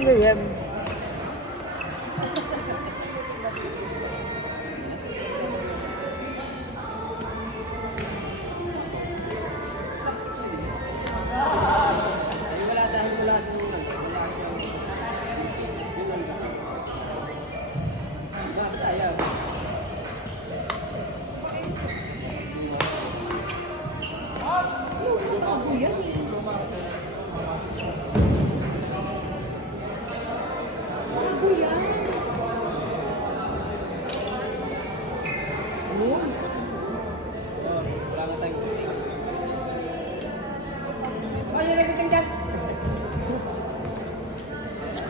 Hungry yan.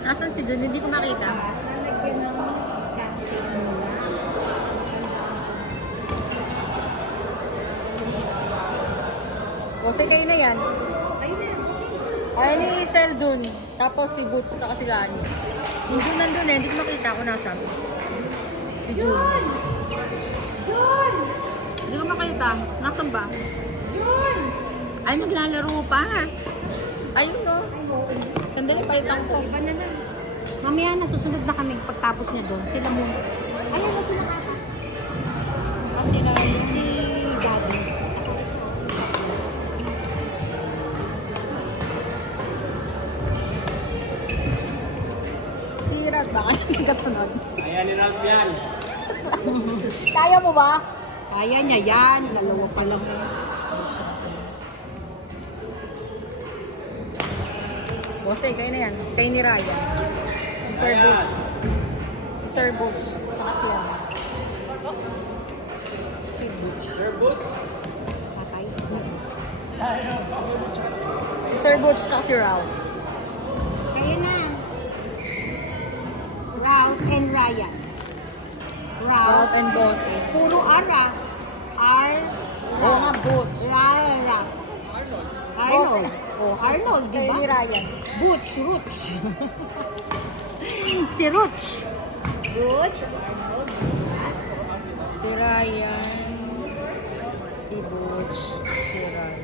Nasaan si Jun? Hindi ko makita. Kasi kayo na yan. Ay ni Sir Jun. Tapos si Boots at si Lani. Yung Jun nandun eh. Hindi ko makita kung nasa. Si Jun. Hindi ko makita. Nasaan ba? Ay, naglalaro pa. Ayun no. Sandali, palitan ko. Iba na lang. Mamaya na, susunod na kami pagtapos niya doon. Sila muna. Ayun na sila kata. Kasi na si Daddy. Si Ralph, baka yung kasunod. Kaya ni Ralph yan. Kaya mo ba? Kaya niya yan. Dalawa pa lang. Bose, kayo na yan. Kayo ni Ryan. Si Sir Boots. Si Sir Boots. Tsaka si yan. Sir Boots. Patay. Si Sir Boots tsaka si Ralph. Kaya na. Ralph and Ryan. Ralph and Bose. Puro R. R. Oo nga, Boots. Rara. Arnold. Oh, Arnold, di Kayo ba? ni Ryan. Butch, Rooch. Si Rooch. Rooch. Si Ryan. Si Boots. Si Ryan.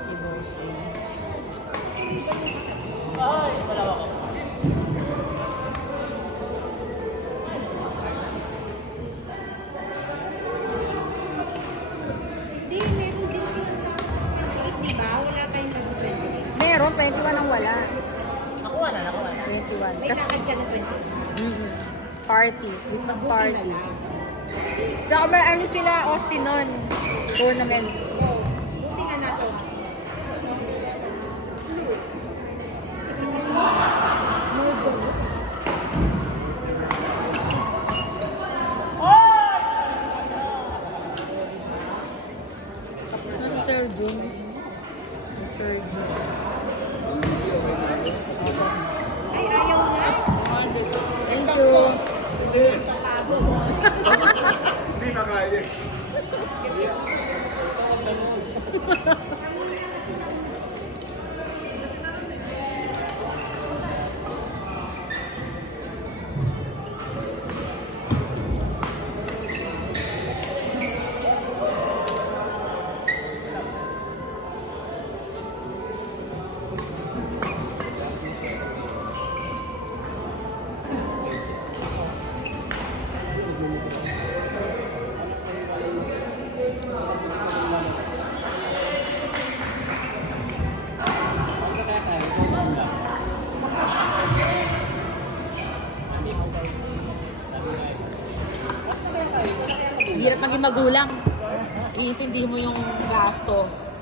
Si Bose. Ay, malawa ko. Di, meron din sila. Di ba? Wala kayong nag-20. Meron, 21 ang wala. Nakuha na, nakuha na. 21. May lakad ka na 20. Party. Christmas party. Saka ano sila, Austin nun. Tournament. Buti na nato. Tapos na si Sir Jun. Si Sir Jun. Ay, ayaw na. Thank you. Hindi na kaya. Hirap maging magulang. Iintindi mo yung gastos.